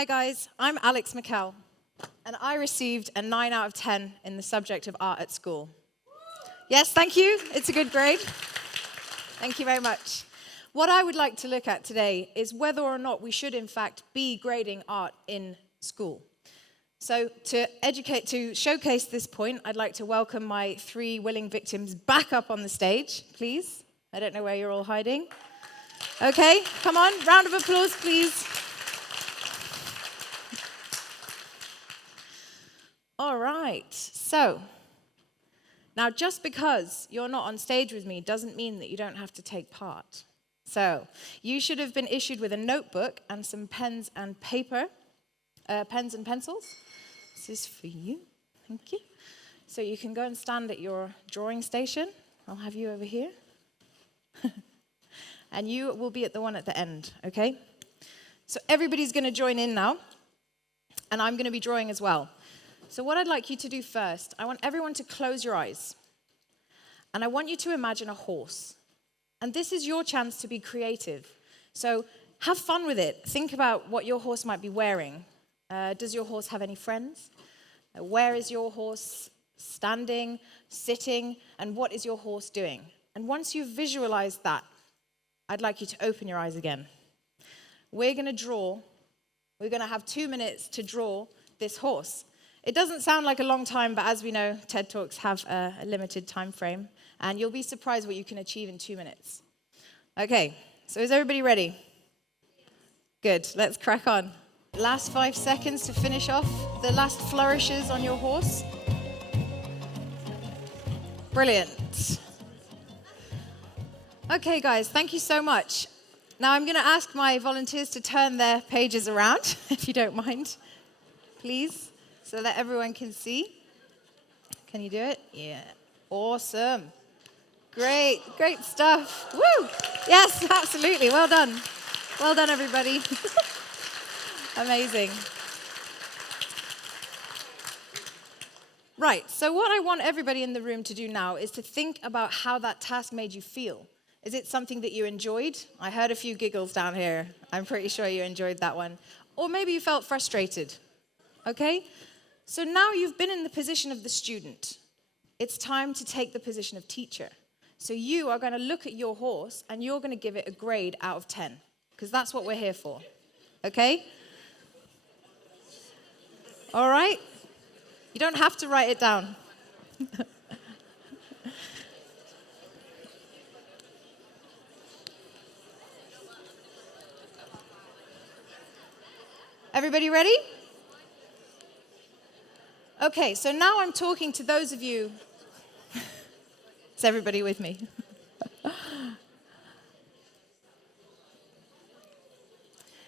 Hi guys, I'm McKell, and I received a 9 out of 10 in the subject of art at school. Yes, thank you. It's a good grade. Thank you very much. What I would like to look at today is whether or not we should in fact be grading art in school. So to showcase this point, I'd like to welcome my 3 willing victims back up on the stage, please. I don't know where you're all hiding. Okay, come on, round of applause, please. All right, so now just because you're not on stage with me doesn't mean that you don't have to take part. So you should have been issued with a notebook and some pens and paper, pens and pencils. This is for you, thank you. So you can go and stand at your drawing station. I'll have you over here. And you will be at the one at the end, okay? So everybody's going to join in now, and I'm going to be drawing as well. So what I'd like you to do first, I want everyone to close your eyes. And I want you to imagine a horse. And this is your chance to be creative. So have fun with it. Think about what your horse might be wearing. Does your horse have any friends? Where is your horse standing, sitting, and what is your horse doing? And once you've visualized that, I'd like you to open your eyes again. We're going to draw. We're going to have 2 minutes to draw this horse. It doesn't sound like a long time, but as we know, TED Talks have a limited time frame, and you'll be surprised what you can achieve in 2 minutes. Okay, so is everybody ready? Good, let's crack on. Last 5 seconds to finish off the last flourishes on your horse. Brilliant. Okay, guys, thank you so much. Now I'm going to ask my volunteers to turn their pages around, if you don't mind, please. So that everyone can see. Can you do it? Yeah. Awesome. Great, great stuff. Woo! Yes, absolutely. Well done. Well done, everybody. Amazing. Right, so what I want everybody in the room to do now is to think about how that task made you feel. Is it something that you enjoyed? I heard a few giggles down here. I'm pretty sure you enjoyed that one. Or maybe you felt frustrated. Okay? So now you've been in the position of the student. It's time to take the position of teacher. So you are going to look at your horse and you're going to give it a grade out of 10, because that's what we're here for. Okay? All right? You don't have to write it down. Everybody ready? Okay, so now I'm talking to those of you. Is everybody with me?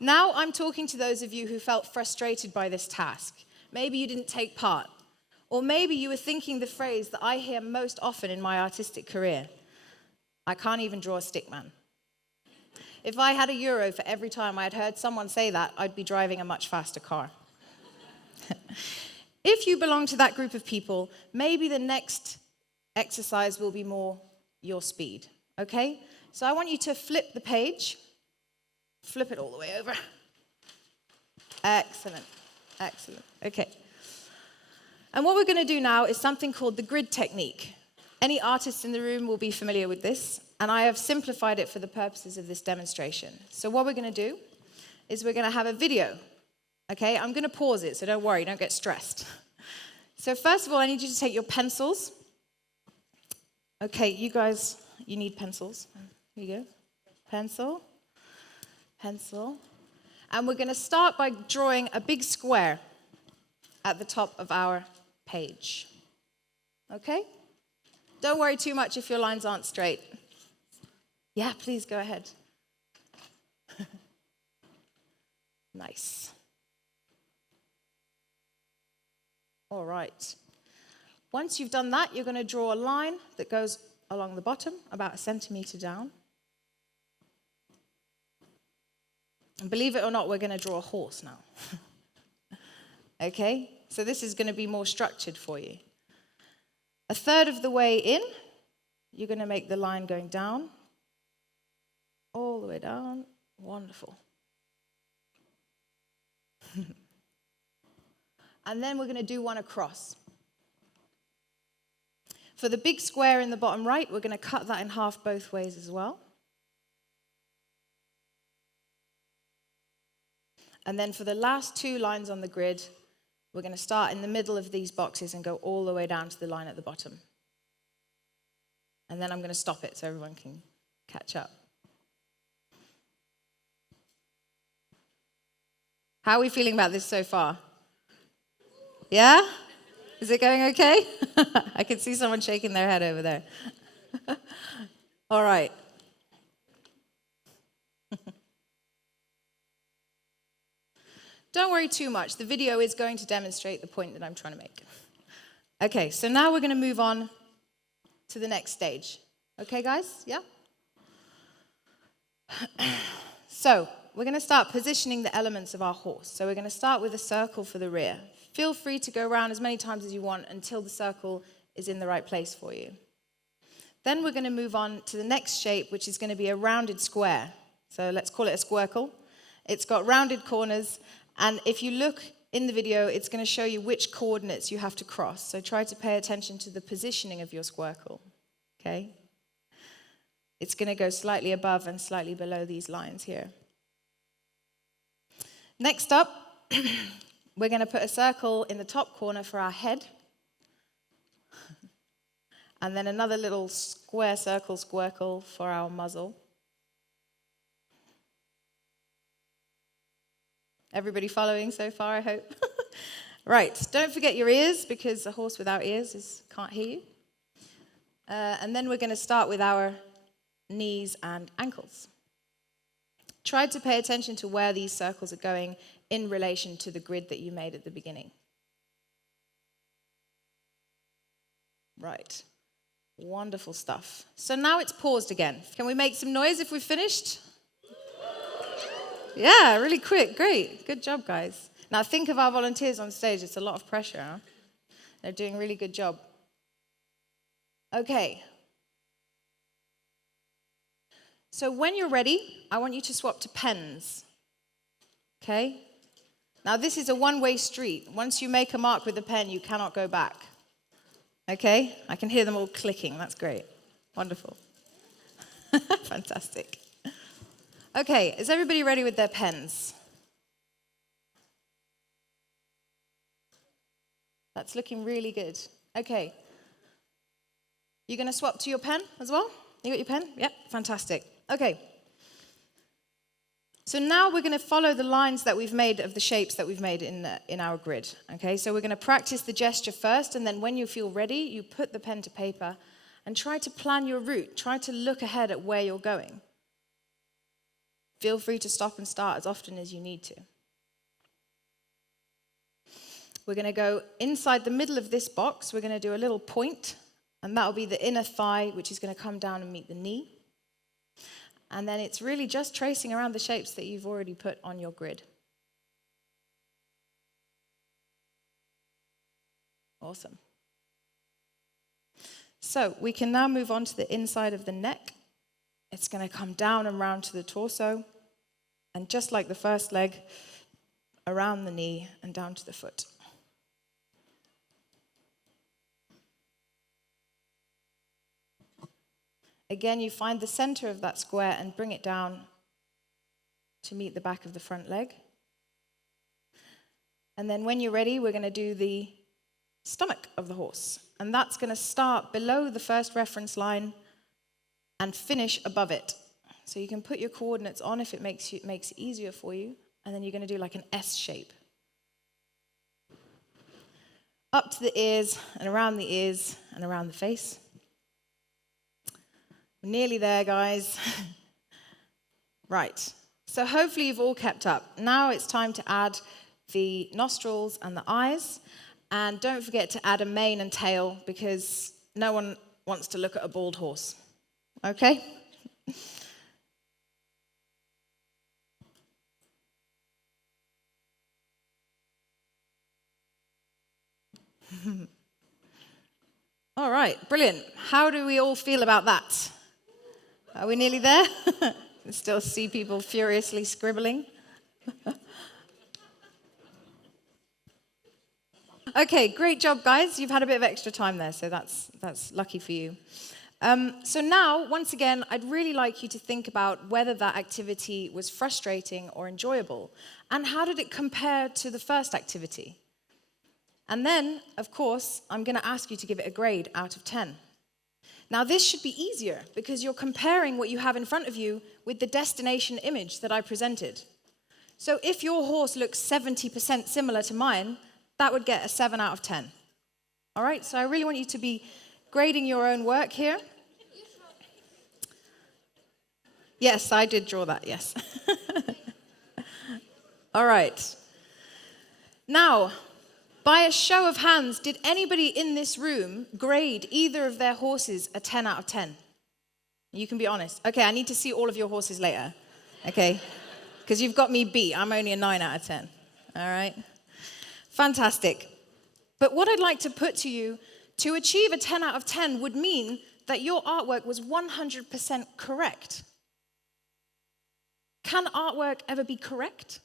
Now I'm talking to those of you who felt frustrated by this task. Maybe you didn't take part. Or maybe you were thinking the phrase that I hear most often in my artistic career. I can't even draw a stick man. If I had €1 for every time I had heard someone say that, I'd be driving a much faster car. If you belong to that group of people, maybe the next exercise will be more your speed, okay? So I want you to flip the page. Flip it all the way over. Excellent, excellent, okay. And what we're going to do now is something called the grid technique. Any artists in the room will be familiar with this, and I have simplified it for the purposes of this demonstration. So what we're going to do is we're going to have a video. Okay, I'm going to pause it, so don't worry, don't get stressed. So first of all, I need you to take your pencils. Okay, you guys, you need pencils. Here you go. Pencil, pencil. And we're going to start by drawing a big square at the top of our page. Okay? Don't worry too much if your lines aren't straight. Yeah, please go ahead. Nice. All right. Once you've done that, you're going to draw a line that goes along the bottom, about 1 centimeter down. And believe it or not, we're going to draw a horse now. Okay? So this is going to be more structured for you. 1/3 of the way in, you're going to make the line going down, all the way down. Wonderful. And then we're going to do one across. For the big square in the bottom right, we're going to cut that in half both ways as well. And then for the last 2 lines on the grid, we're going to start in the middle of these boxes and go all the way down to the line at the bottom. And then I'm going to stop it so everyone can catch up. How are we feeling about this so far? Yeah? Is it going okay? I can see someone shaking their head over there. All right. Don't worry too much. The video is going to demonstrate the point that I'm trying to make. Okay, so now we're going to move on to the next stage. Okay, guys? Yeah? So, we're going to start positioning the elements of our horse. So we're going to start with a circle for the rear. Feel free to go around as many times as you want until the circle is in the right place for you. Then we're going to move on to the next shape, which is going to be a rounded square. So let's call it a squircle. It's got rounded corners, and if you look in the video, it's going to show you which coordinates you have to cross. So try to pay attention to the positioning of your squircle. Okay? It's going to go slightly above and slightly below these lines here. Next up, we're going to put a circle in the top corner for our head. And then another little square circle squircle for our muzzle. Everybody following so far, I hope? Right, don't forget your ears, because a horse without ears can't hear you. And then we're going to start with our knees and ankles. Try to pay attention to where these circles are going in relation to the grid that you made at the beginning. Right. Wonderful stuff. So now it's paused again. Can we make some noise if we've finished? Yeah, really quick. Great. Good job, guys. Now think of our volunteers on stage. It's a lot of pressure, huh? They're doing a really good job. Okay. So when you're ready, I want you to swap to pens. Okay? Now this is a one-way street. Once you make a mark with the pen, you cannot go back. Okay? I can hear them all clicking. That's great. Wonderful. Fantastic. Okay, is everybody ready with their pens? That's looking really good. Okay. You're going to swap to your pen as well? You got your pen? Yep, fantastic. Okay. So now we're going to follow the lines that we've made of the shapes that we've made in our grid. Okay, so we're going to practice the gesture first, and then when you feel ready, you put the pen to paper and try to plan your route. Try to look ahead at where you're going. Feel free to stop and start as often as you need to. We're going to go inside the middle of this box. We're going to do a little point, and that will be the inner thigh, which is going to come down and meet the knee. And then it's really just tracing around the shapes that you've already put on your grid. Awesome. So we can now move on to the inside of the neck. It's going to come down and round to the torso. And just like the first leg, around the knee and down to the foot. Again, you find the center of that square and bring it down to meet the back of the front leg. And then when you're ready, we're going to do the stomach of the horse. And that's going to start below the first reference line and finish above it. So you can put your coordinates on if it makes it easier for you. And then you're going to do like an S shape. Up to the ears and around the ears and around the face. We're nearly there, guys. Right. So hopefully you've all kept up. Now it's time to add the nostrils and the eyes. And don't forget to add a mane and tail, because no one wants to look at a bald horse. Okay? All right, brilliant. How do we all feel about that? Are we nearly there? I still see people furiously scribbling. Okay, great job, guys. You've had a bit of extra time there, so that's lucky for you. So now, once again, I'd really like you to think about whether that activity was frustrating or enjoyable, and how did it compare to the first activity? And then, of course, I'm going to ask you to give it a grade out of 10. Now, this should be easier because you're comparing what you have in front of you with the destination image that I presented. So if your horse looks 70% similar to mine, that would get a 7 out of 10. All right, so I really want you to be grading your own work here. Yes, I did draw that, yes. All right. Now, by a show of hands, did anybody in this room grade either of their horses a 10 out of 10? You can be honest. Okay, I need to see all of your horses later. Okay, because you've got me beat. I'm only a 9 out of 10. All right? Fantastic. But what I'd like to put to you, to achieve a 10 out of 10 would mean that your artwork was 100% correct. Can artwork ever be correct?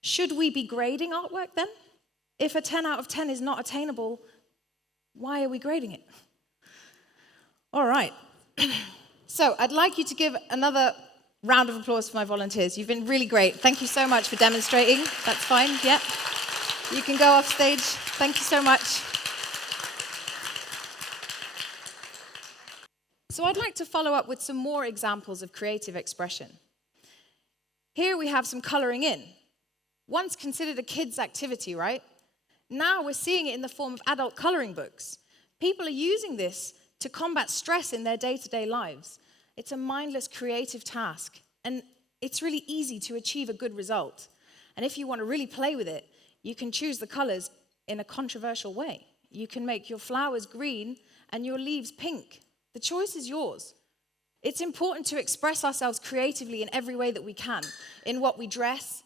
Should we be grading artwork then? If a 10 out of 10 is not attainable, why are we grading it? All right. So I'd like you to give another round of applause for my volunteers. You've been really great. Thank you so much for demonstrating. That's fine. Yeah. You can go off stage. Thank you so much. So I'd like to follow up with some more examples of creative expression. Here we have some coloring in. Once considered a kid's activity, right? Now we're seeing it in the form of adult coloring books. People are using this to combat stress in their day-to-day lives. It's a mindless, creative task, and it's really easy to achieve a good result. And if you want to really play with it, you can choose the colors in a controversial way. You can make your flowers green and your leaves pink. The choice is yours. It's important to express ourselves creatively in every way that we can, in what we dress,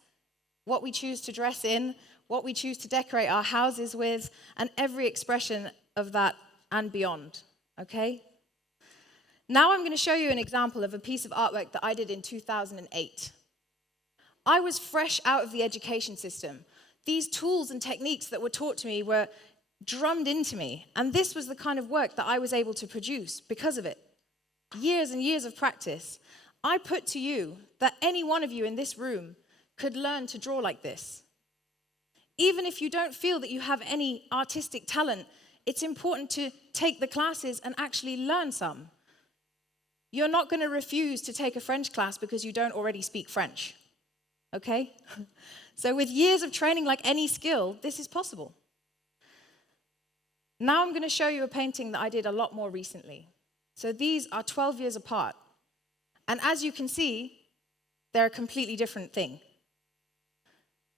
what we choose to dress in, what we choose to decorate our houses with, and every expression of that and beyond, okay? Now I'm going to show you an example of a piece of artwork that I did in 2008. I was fresh out of the education system. These tools and techniques that were taught to me were drummed into me, and this was the kind of work that I was able to produce because of it. Years and years of practice. I put to you that any one of you in this room could learn to draw like this. Even if you don't feel that you have any artistic talent, it's important to take the classes and actually learn some. You're not going to refuse to take a French class because you don't already speak French, okay? So with years of training like any skill, this is possible. Now I'm going to show you a painting that I did a lot more recently. So these are 12 years apart. And as you can see, they're a completely different thing.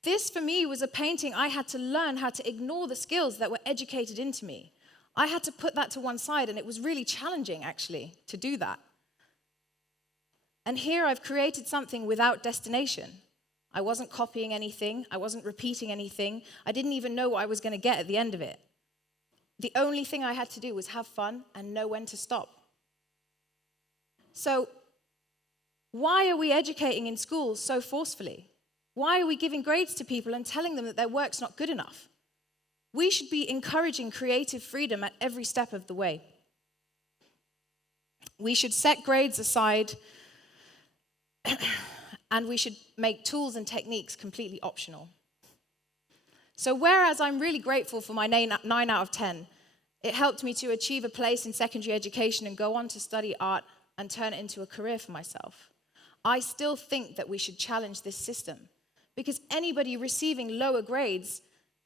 This, for me, was a painting I had to learn how to ignore the skills that were educated into me. I had to put that to one side, and it was really challenging, actually, to do that. And here I've created something without destination. I wasn't copying anything. I wasn't repeating anything. I didn't even know what I was going to get at the end of it. The only thing I had to do was have fun and know when to stop. So, why are we educating in schools so forcefully? Why are we giving grades to people and telling them that their work's not good enough? We should be encouraging creative freedom at every step of the way. We should set grades aside and we should make tools and techniques completely optional. So whereas I'm really grateful for my 9 out of 10, it helped me to achieve a place in secondary education and go on to study art and turn it into a career for myself. I still think that we should challenge this system because anybody receiving lower grades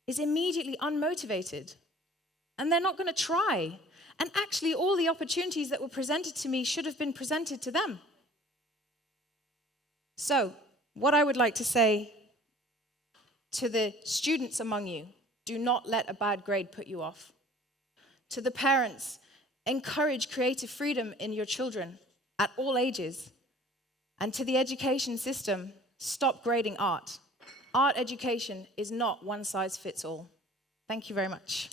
is immediately unmotivated and they're not going to try. And actually, all the opportunities that were presented to me should have been presented to them. So, what I would like to say to the students among you, do not let a bad grade put you off. To the parents, encourage creative freedom in your children at all ages. And to the education system, stop grading art. Art education is not one size fits all. Thank you very much.